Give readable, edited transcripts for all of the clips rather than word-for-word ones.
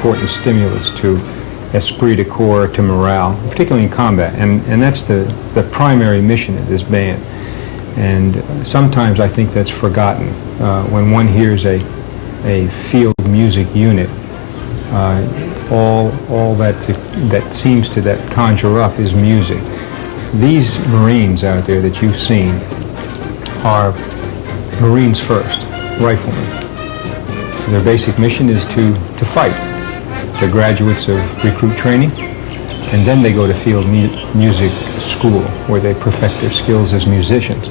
important stimulus to esprit de corps, to morale, particularly in combat. And that's the primary mission of this band. And sometimes I think that's forgotten. When one hears a field music unit, all that seems to conjure up is music. These Marines out there that you've seen are Marines first, riflemen. Their basic mission is to fight. They're graduates of recruit training, and then they go to field music school where they perfect their skills as musicians.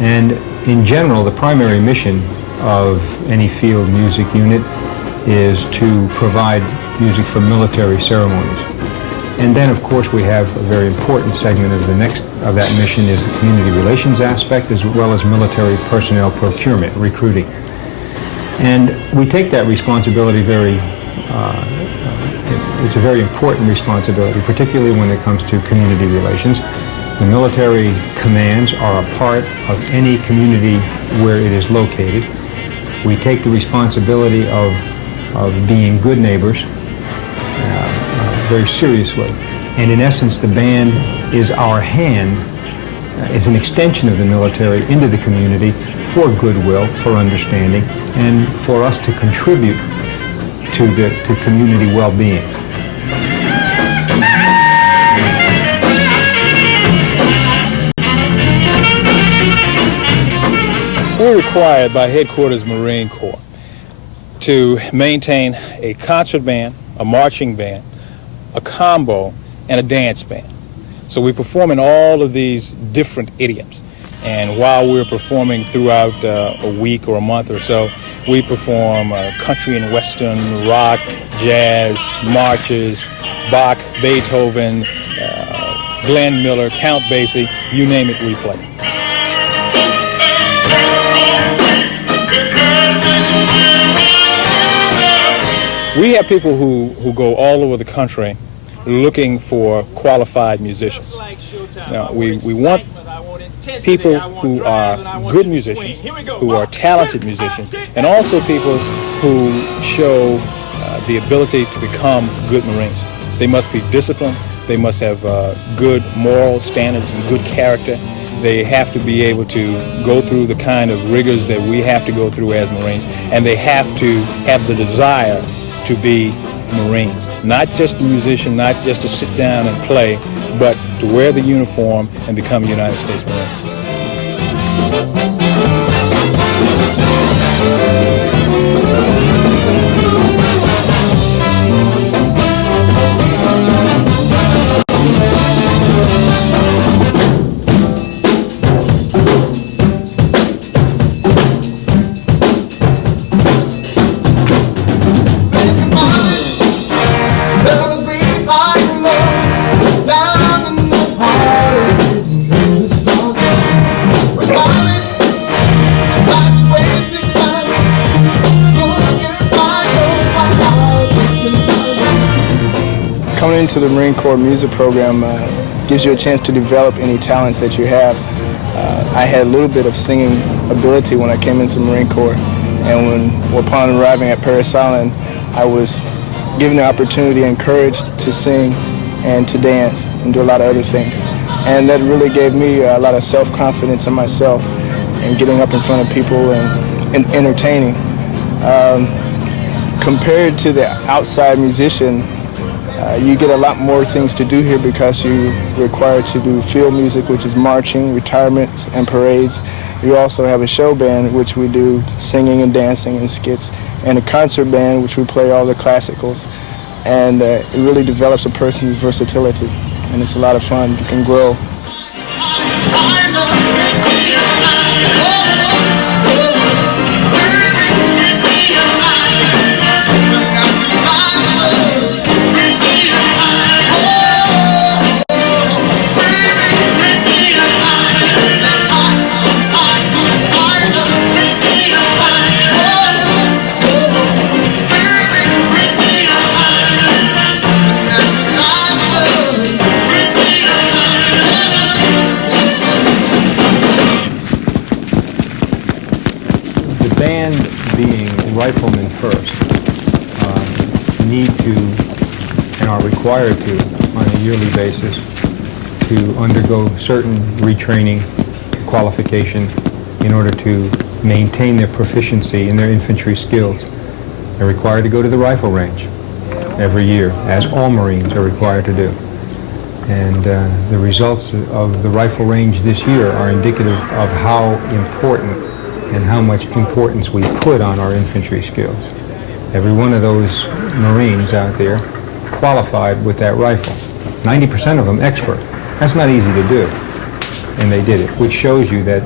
And in general, the primary mission of any field music unit is to provide music for military ceremonies. And then, of course, we have a very important segment of that mission is the community relations aspect, as well as military personnel procurement, recruiting. And we take that responsibility it's a very important responsibility, particularly when it comes to community relations. The military commands are a part of any community where it is located. We take the responsibility of being good neighbors very seriously. And in essence, the band is our hand, is an extension of the military into the community for goodwill, for understanding, and for us to contribute to community well-being. We're required by Headquarters Marine Corps to maintain a concert band, a marching band, a combo, and a dance band. So we perform in all of these different idioms. And while we're performing throughout a week or a month or so, we perform country and western, rock, jazz, marches, Bach, Beethoven, Glenn Miller, Count Basie, you name it, we play. We have people who go all over the country looking for qualified musicians. Now, we want people who are good musicians, who are talented musicians, and also people who show the ability to become good Marines. They must be disciplined, they must have good moral standards and good character. They have to be able to go through the kind of rigors that we have to go through as Marines, and they have to have the desire to be Marines. Not just a musician, not just to sit down and play, but to wear the uniform and become United States Marines. Coming into the Marine Corps music program gives you a chance to develop any talents that you have. I had a little bit of singing ability when I came into the Marine Corps, and upon arriving at Parris Island, I was given the opportunity and encouraged to sing and to dance and do a lot of other things. And that really gave me a lot of self-confidence in myself and getting up in front of people and entertaining. Compared to the outside musician, you get a lot more things to do here because you're required to do field music, which is marching, retirements, and parades. You also have a show band, which we do singing and dancing and skits, and a concert band, which we play all the classicals. And it really develops a person's versatility, and it's a lot of fun. You can grow. need to and are required to, on a yearly basis, to undergo certain retraining, qualification, in order to maintain their proficiency in their infantry skills. They're required to go to the rifle range every year, as all Marines are required to do. And the results of the rifle range this year are indicative of how important and how much importance we put on our infantry skills. Every one of those Marines out there qualified with that rifle. 90% of them expert. That's not easy to do. And they did it, which shows you that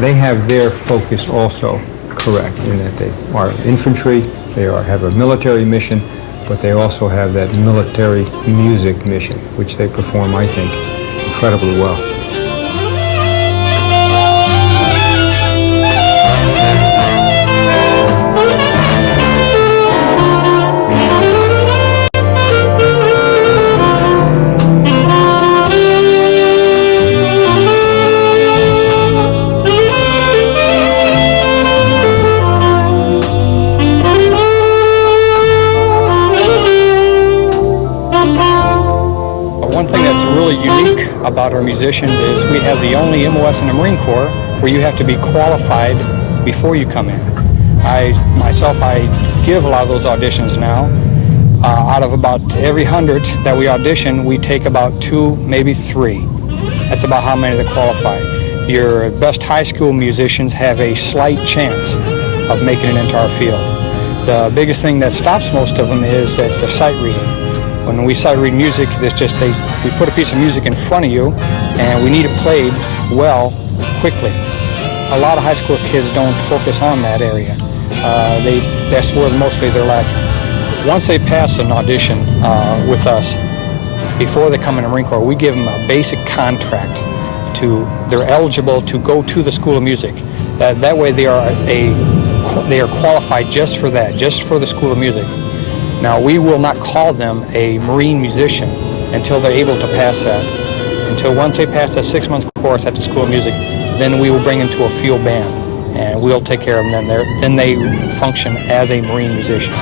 they have their focus also correct, in that they are infantry, they have a military mission, but they also have that military music mission, which they perform, I think, incredibly well. About our musicians is we have the only MOS in the Marine Corps where you have to be qualified before you come in. I give a lot of those auditions now. Out of about every 100 that we audition, we take about 2, maybe 3. That's about how many that qualify. Your best high school musicians have a slight chance of making it into our field. The biggest thing that stops most of them is that the sight reading. When we sight read music, it's just we put a piece of music in front of you, and we need it played well, quickly. A lot of high school kids don't focus on that area. That's where mostly they're lacking. Once they pass an audition with us, before they come in the Marine Corps, we give them a basic contract. They're eligible to go to the School of Music. That way they are qualified just for that, just for the School of Music. Now, we will not call them a Marine musician until they're able to pass that. Until once they pass that 6-month course at the School of Music, then we will bring them to a field band, and we'll take care of them. Then they function as a Marine musician.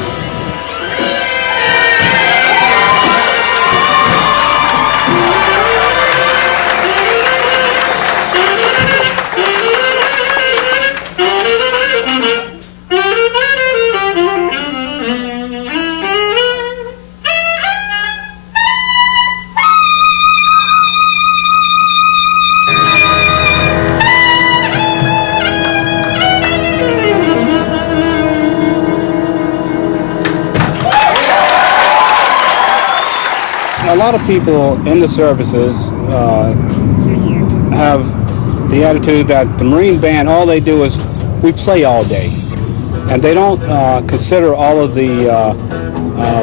A lot of people in the services have the attitude that the Marine Band, all they do is we play all day. And they don't consider all of the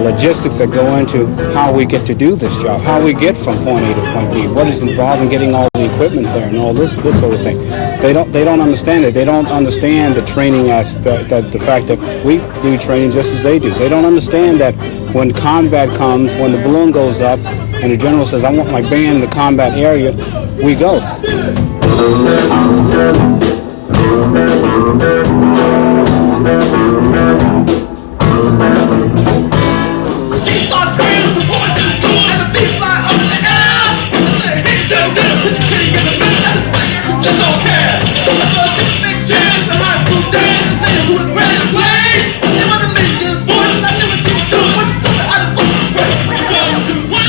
logistics that go into how we get to do this job, how we get from point A to point B, what is involved in getting all the equipment there and all this sort of thing. They don't understand it. They don't understand the training aspect, the fact that we do training just as they do. They don't understand that when combat comes, when the balloon goes up and the general says, I want my band in the combat area, we go.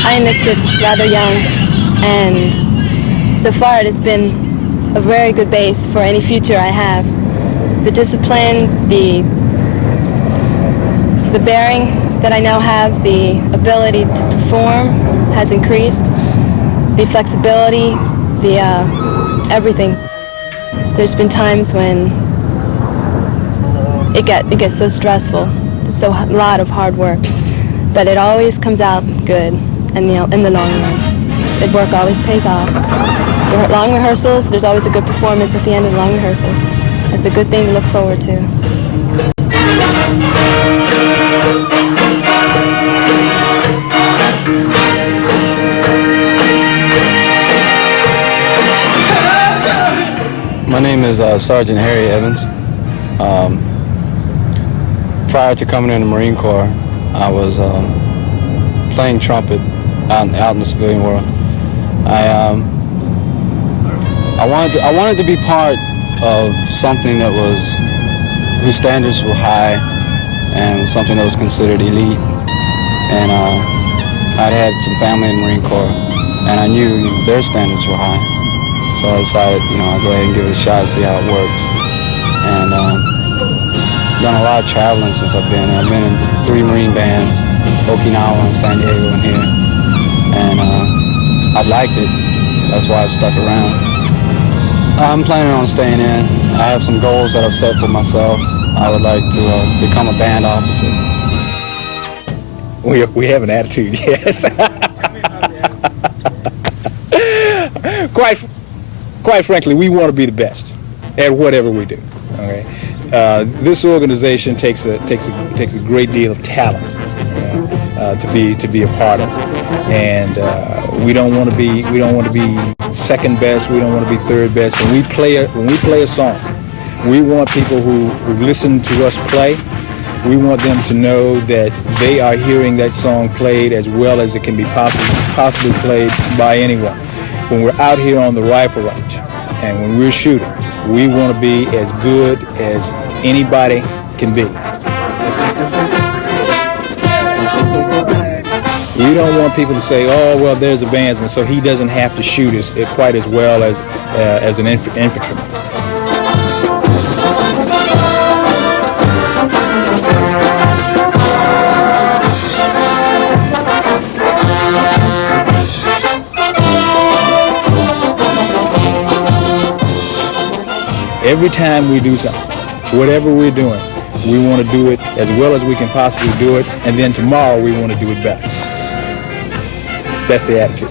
I enlisted rather young, and so far it has been a very good base for any future I have. The discipline, the bearing that I now have, the ability to perform has increased, the flexibility, everything. There's been times when it gets so stressful, so a lot of hard work, but it always comes out good. In the long run, the work always pays off. The long rehearsals, there's always a good performance at the end of the long rehearsals. It's a good thing to look forward to. My name is Sergeant Harry Evans. Prior to coming in the Marine Corps, I was playing trumpet out in the civilian world. I wanted to be part of something that was whose standards were high and something that was considered elite. And I'd had some family in the Marine Corps, and I knew their standards were high. So I decided, I'd go ahead and give it a shot and see how it works. And done a lot of traveling since I've been in 3 Marine bands, Okinawa and San Diego and here. And I've liked it. That's why I've stuck around. I'm planning on staying in. I have some goals that I've set for myself. I would like to become a band officer. We have an attitude, yes. Quite frankly, we want to be the best at whatever we do. Okay, this organization takes a great deal of talent to be a part of, and we don't want to be second best. We don't want to be third best. When we play a song, we want people who listen to us play. We want them to know that they are hearing that song played as well as it can be possibly played by anyone. When we're out here on the rifle range and when we're shooting, we want to be as good as anybody can be. We don't want people to say, oh, well, there's a bandsman, so he doesn't have to shoot quite as well as an infantryman. Every time we do something, whatever we're doing, we want to do it as well as we can possibly do it, and then tomorrow we want to do it better. That's the attitude.